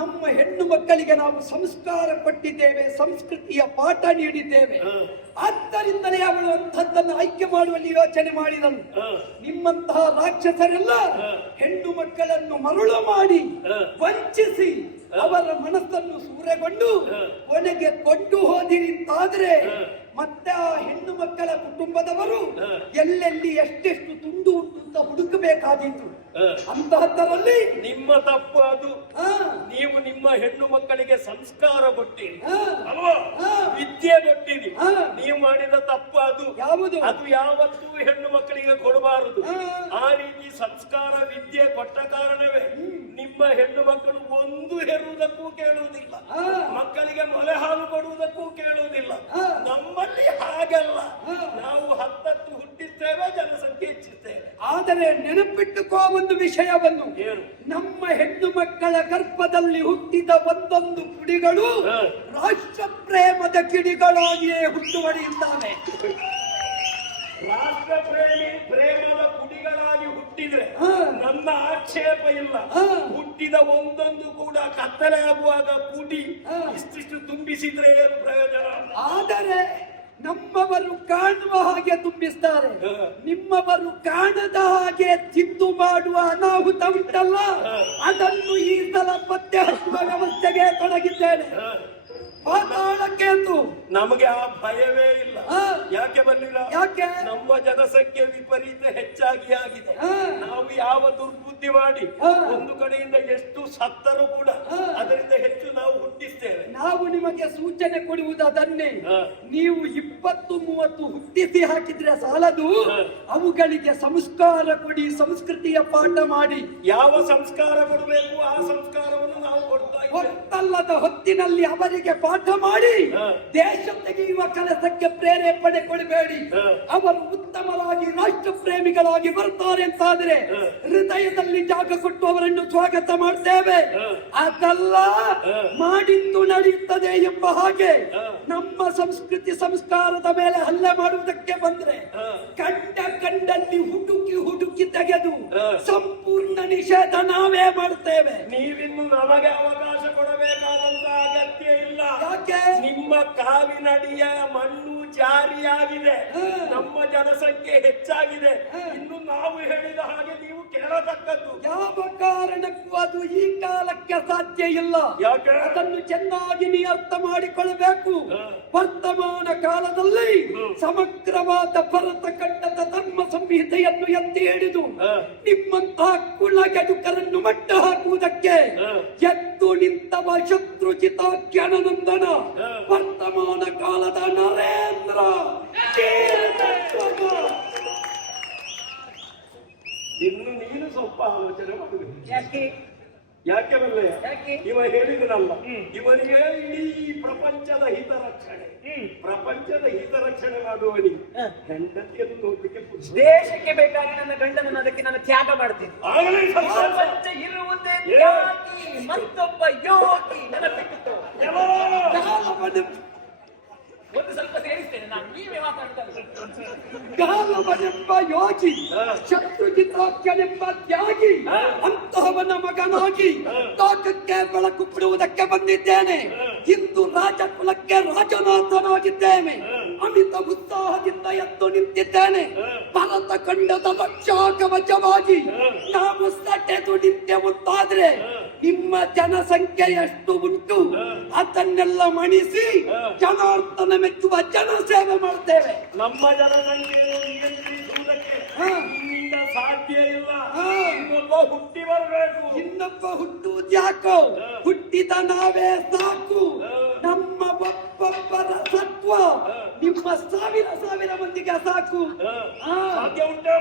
ನಮ್ಮ ಹೆಣ್ಣು ಮಕ್ಕಳಿಗೆ ನಾವು ಸಂಸ್ಕಾರ ಕೊಟ್ಟಿದ್ದೇವೆ, ಸಂಸ್ಕೃತಿಯ ಪಾಠ ನೀಡಿದ್ದೇವೆ. ಆದ್ದರಿಂದಲೇ ಅವಳು ಅಂಥದ್ದನ್ನು ಆಯ್ಕೆ ಮಾಡುವಲ್ಲಿ ಯೋಚನೆ ಮಾಡಿದಳು. ನಿಮ್ಮಂತಹ ರಾಕ್ಷಸರೆಲ್ಲ ಹೆಣ್ಣು ಮಕ್ಕಳನ್ನು ಮರುಳು ಮಾಡಿ ವಂಚಿಸಿ ಅವರ ಮನಸ್ಸನ್ನು ಸೂರೆಗೊಂಡು ಕೊನೆಗೆ ಕೊಂಡು ಹೋದಿರಿಂತಾದ್ರೆ ಮತ್ತೆ ಆ ಹೆಣ್ಣು ಮಕ್ಕಳ ಕುಟುಂಬದವರು ಎಲ್ಲೆಲ್ಲಿ ಎಷ್ಟೆಷ್ಟು ತುಂಡು ಉಂಟು ಅಂತ ಹುಡುಕಬೇಕಾದೀತು. ಅಂತಹದ್ದರಲ್ಲಿ ನಿಮ್ಮ ತಪ್ಪು ಅದು. ನೀವು ನಿಮ್ಮ ಹೆಣ್ಣು ಮಕ್ಕಳಿಗೆ ಸಂಸ್ಕಾರ ಕೊಟ್ಟಿರಿ ಅಲ್ವಾ, ವಿದ್ಯೆ ಕೊಟ್ಟಿರಿ. ನೀವು ಮಾಡಿದ ತಪ್ಪು ಅದು. ಯಾವುದು? ಅದು ಯಾವತ್ತೂ ಹೆಣ್ಣು ಮಕ್ಕಳಿಗೆ ಕೊಡಬಾರದು. ಆ ರೀತಿ ಸಂಸ್ಕಾರ ವಿದ್ಯೆ ಕೊಟ್ಟ ಕಾರಣವೇ ನಿಮ್ಮ ಹೆಣ್ಣು ಮಕ್ಕಳು ಒಂದು ಹೆರುವುದಕ್ಕೂ ಕೇಳುವುದಿಲ್ಲ, ಮಕ್ಕಳಿಗೆ ಮೊಲೆ ಹಾಲು ಕೊಡುವುದಕ್ಕೂ ಕೇಳುವುದಿಲ್ಲ. ನಮ್ಮಲ್ಲಿ ಹಾಗಲ್ಲ, ನಾವು 10 ಹುಟ್ಟಿಸ್ತೇವೆ, ಜನಸಂಖ್ಯೆ ಹೆಚ್ಚಿಸ್ತೇವೆ. ಆದರೆ ನೆನಪಿಟ್ಟುಕೋ ಒಂದು ವಿಷಯವನ್ನು, ನಮ್ಮ ಹೆಣ್ಣು ಮಕ್ಕಳ ಗರ್ಭದಲ್ಲಿ ಹುಟ್ಟಿದ ಒಂದೊಂದು ಕುಡಿಗಳು ರಾಷ್ಟ್ರ ಪ್ರೇಮದ ಕಿಡಿಗಳಾಗಿಯೇ ಹುಟ್ಟುವಳಿಯುತ್ತಾವೆ. ರಾಷ್ಟ್ರ ಪ್ರೇಮದ ಕುಡಿಗಳಾಗಿ ಹುಟ್ಟಿದ್ರೆ ನನ್ನ ಆಕ್ಷೇಪ ಇಲ್ಲ. ಹುಟ್ಟಿದ ಒಂದೊಂದು ಕೂಡ ಕತ್ತಲೆ ಆಗುವಾಗ ಕುಡಿ ಇಷ್ಟಿಷ್ಟು ತುಂಬಿಸಿದ್ರೆ ಏನು ಪ್ರಯೋಜನ? ಆದರೆ ನಮ್ಮವರು ಕಾಣುವ ಹಾಗೆ ತುಂಬಿಸ್ತಾರೆ, ನಿಮ್ಮವರು ಕಾಣದ ಹಾಗೆ ತಿಂದು ಮಾಡುವ ಅನಾಹುತ ಉಂಟಲ್ಲ, ಅದನ್ನು ಈ ಸಲ ಪತ್ತೆ ಹಚ್ಚುವ ವ್ಯವಸ್ಥೆಗೆ ತೊಡಗಿದ್ದೇನೆ. ಪಾತಾಳಕ್ಕೇತು ನಮಗೆ ಆ ಭಯವೇ ಇಲ್ಲ. ಯಾಕೆ ಬರಲಿಲ್ಲ? ಯಾಕೆ? ನಮ್ಮ ಜನಸಂಖ್ಯೆ ವಿಪರೀತ ಹೆಚ್ಚಾಗಿ ಆಗಿದೆ. ನಾವು ಯಾವ ದುರ್ಬುದ್ಧಿ ಮಾಡಿ ಒಂದು ಕಡೆಯಿಂದ ಎಷ್ಟು ಸತ್ತರೂ ಕೂಡ ಅದರಿಂದ ಹೆಚ್ಚು ನಾವು ಹುಟ್ಟಿಸ್ತೇವೆ. ನಾವು ನಿಮಗೆ ಸೂಚನೆ ಕೊಡುವುದು ಅದನ್ನೇ. ನೀವು 20-30 ಹುಟ್ಟಿಸಿ ಹಾಕಿದ್ರೆ ಸಾಲದು, ಅವುಗಳಿಗೆ ಸಂಸ್ಕಾರ ಕೊಡಿ, ಸಂಸ್ಕೃತಿಯ ಪಾಠ ಮಾಡಿ. ಯಾವ ಸಂಸ್ಕಾರ ಕೊಡಬೇಕು ಆ ಸಂಸ್ಕಾರವನ್ನು ನಾವು ಕೊಡ್ತಾ ಇದ್ದೇವೆ. ಹೊತ್ತಲ್ಲದ ಹೊತ್ತಿನಲ್ಲಿ ಅವರಿಗೆ ಪಾಠ ಮಾಡಿ ದೇಶ ತೆಗೆಯುವ ಕೆಲಸಕ್ಕೆ ಪ್ರೇರೇಪಣೆ ಕೊಡಬೇಡಿ. ಅವರು ಉತ್ತಮರಾಗಿ ರಾಷ್ಟ್ರ ಪ್ರೇಮಿಗಳಾಗಿ ಬರ್ತಾರೆ ಅಂತಾದ್ರೆ ಹೃದಯದಲ್ಲಿ ಜಾಗ ಕೊಟ್ಟು ಅವರನ್ನು ಸ್ವಾಗತ ಮಾಡ್ತೇವೆ. ಅದಲ್ಲ ಮಾಡಿದ್ದು ನಡೆಯುತ್ತದೆ ಎಂಬ ಹಾಗೆ ನಮ್ಮ ಸಂಸ್ಕೃತಿ ಸಂಸ್ಕಾರದ ಮೇಲೆ ಹಲ್ಲೆ ಮಾಡುವುದಕ್ಕೆ ಬಂದ್ರೆ ಕಂಡಲ್ಲಿ ಹುಡುಕಿ ತೆಗೆದು ಸಂಪೂರ್ಣ ನಿಷೇಧ ನಾವೇ ಮಾಡ್ತೇವೆ. ನೀವಿನ್ನು ನಮಗೆ ಅವಕಾಶ ಕೊಡಬೇಕಾದಂತ ಅಗತ್ಯ ಇಲ್ಲ. ನಿಮ್ಮ ಕಾಲಿನಡಿಯ ಮಣ್ಣು ಜಾರಿಯಾಗಿದೆ, ನಮ್ಮ ಜನಸಂಖ್ಯೆ ಹೆಚ್ಚಾಗಿದೆ. ಇನ್ನು ನಾವು ಹೇಳಿದ ಹಾಗೆ ನೀವು ಕೇಳತಕ್ಕದ್ದು ಯಾವ ಕಾರಣಕ್ಕೂ ಅದು ಈ ಕಾಲಕ್ಕೆ ಸಾಧ್ಯ ಇಲ್ಲ. ಅದನ್ನು ಚೆನ್ನಾಗಿ ನೀವು ಅರ್ಥ ಮಾಡಿಕೊಳ್ಳಬೇಕು. ವರ್ತಮಾನ ಕಾಲದಲ್ಲಿ ಸಮಗ್ರವಾದ ಭರತ ಖಂಡದ ಧರ್ಮ ಸಂಹಿತೆಯನ್ನು ಎತ್ತಿ ಹಿಡಿದು ನಿಮ್ಮಂತಹ ಕುಲಗೆಡುಕರನ್ನು ಮಟ್ಟ ಹಾಕುವುದಕ್ಕೆ ಎದ್ದು ನಿಂತವ ಶತ್ರುಜಿತ ಜ್ಞಾನನಂದನ ವರ್ತಮಾನ ಕಾಲದ ನರೇಂದ್ರ ಇನ್ನು ನೀನು ಸ್ವಲ್ಪ ಆಲೋಚನೆ ಮಾಡಬೇಕು. ಯಾಕೆ ಬಲ್ಲ ಇವ ಹೇಳಿದನಲ್ಲ, ಇವನಿಗೆ ಇಡೀ ಪ್ರಪಂಚದ ಹಿತರಕ್ಷಣೆ ಮಾಡುವವನಿಗೆ ಹೆಂಡತಿಯನ್ನು ನೋಡ್ಲಿಕ್ಕೆ ದೇಶಕ್ಕೆ ಬೇಕಾಗಿ ನನ್ನ ಗಂಡನನ್ನು ಅದಕ್ಕೆ ನಾನು ತ್ಯಾಗ ಮಾಡ್ತೀನಿ. ಇರುವುದೇ ಮತ್ತೊಬ್ಬ ಯೋಗಿ ನೆನಪಿಟ್ಟು ಒಂದು ಸ್ವಲ್ಪ ಸೇರಿಸ್ತೇನೆ ನಾನು, ನೀವೇ ಮಾತಾಡ್ತಾರೆ. ಗಾಲವನೆಂಬ ಯೋಗಿ, ಶತ್ರುಜಿತಾಖ್ಯನೆಂಬ ತ್ಯಾಗಿ, ಅಂತಹವನ ಮಗನಾಗಿ ಲೋಕಕ್ಕೆ ಬೆಳಕು ಬಿಡುವುದಕ್ಕೆ ಬಂದಿದ್ದೇನೆ. ಇಂದು ರಾಜಕುಲಕ್ಕೆ ರಾಜನಾಥನಾಗಿದ್ದೇನೆ. ಅಮಿತ ಉತ್ಸಾಹದಿಂದ ಎದ್ದು ನಿಂತಿದ್ದೇನೆ. ಭರತ ಖಂಡದ ರಕ್ಷಾಕವಚವಾಗಿ ನಾವು ಸಟೆದು ನಿಂತೆವುತ್ತಾದ್ರೆ ನಿಮ್ಮ ಜನಸಂಖ್ಯೆ ಎಷ್ಟು ಉಂಟು ಅದನ್ನೆಲ್ಲ ಮಣಿಸಿ ಜನಾರ್ದನ ಮೆಚ್ಚುವ ಜನಸೇವೆ ಮಾಡ್ತೇವೆ. ನಮ್ಮ ಜನಸಂಖ್ಯೆಯನ್ನು ನಿಯಂತ್ರಿಸುವುದಕ್ಕೆ ನಿಮ್ಮಿಂದ ಸಾಧ್ಯ ಇಲ್ಲ. ಇನ್ನೊಬ್ಬ ಹುಟ್ಟಿ ಬರಬೇಕು. ಇನ್ನೊಬ್ಬ ಹುಟ್ಟುವುದು ಯಾಕೋ, ಹುಟ್ಟಿದ ನಾವೇ ಸಾಕು. ನಮ್ಮ ಒಬ್ಬೊಬ್ಬರ ಸತ್ವ ನಿಮ್ಮ ಸಾವಿರ ಮಂದಿಗೆ ಸಾಕು. ಸಾಧ್ಯ ಉಂಟಾ?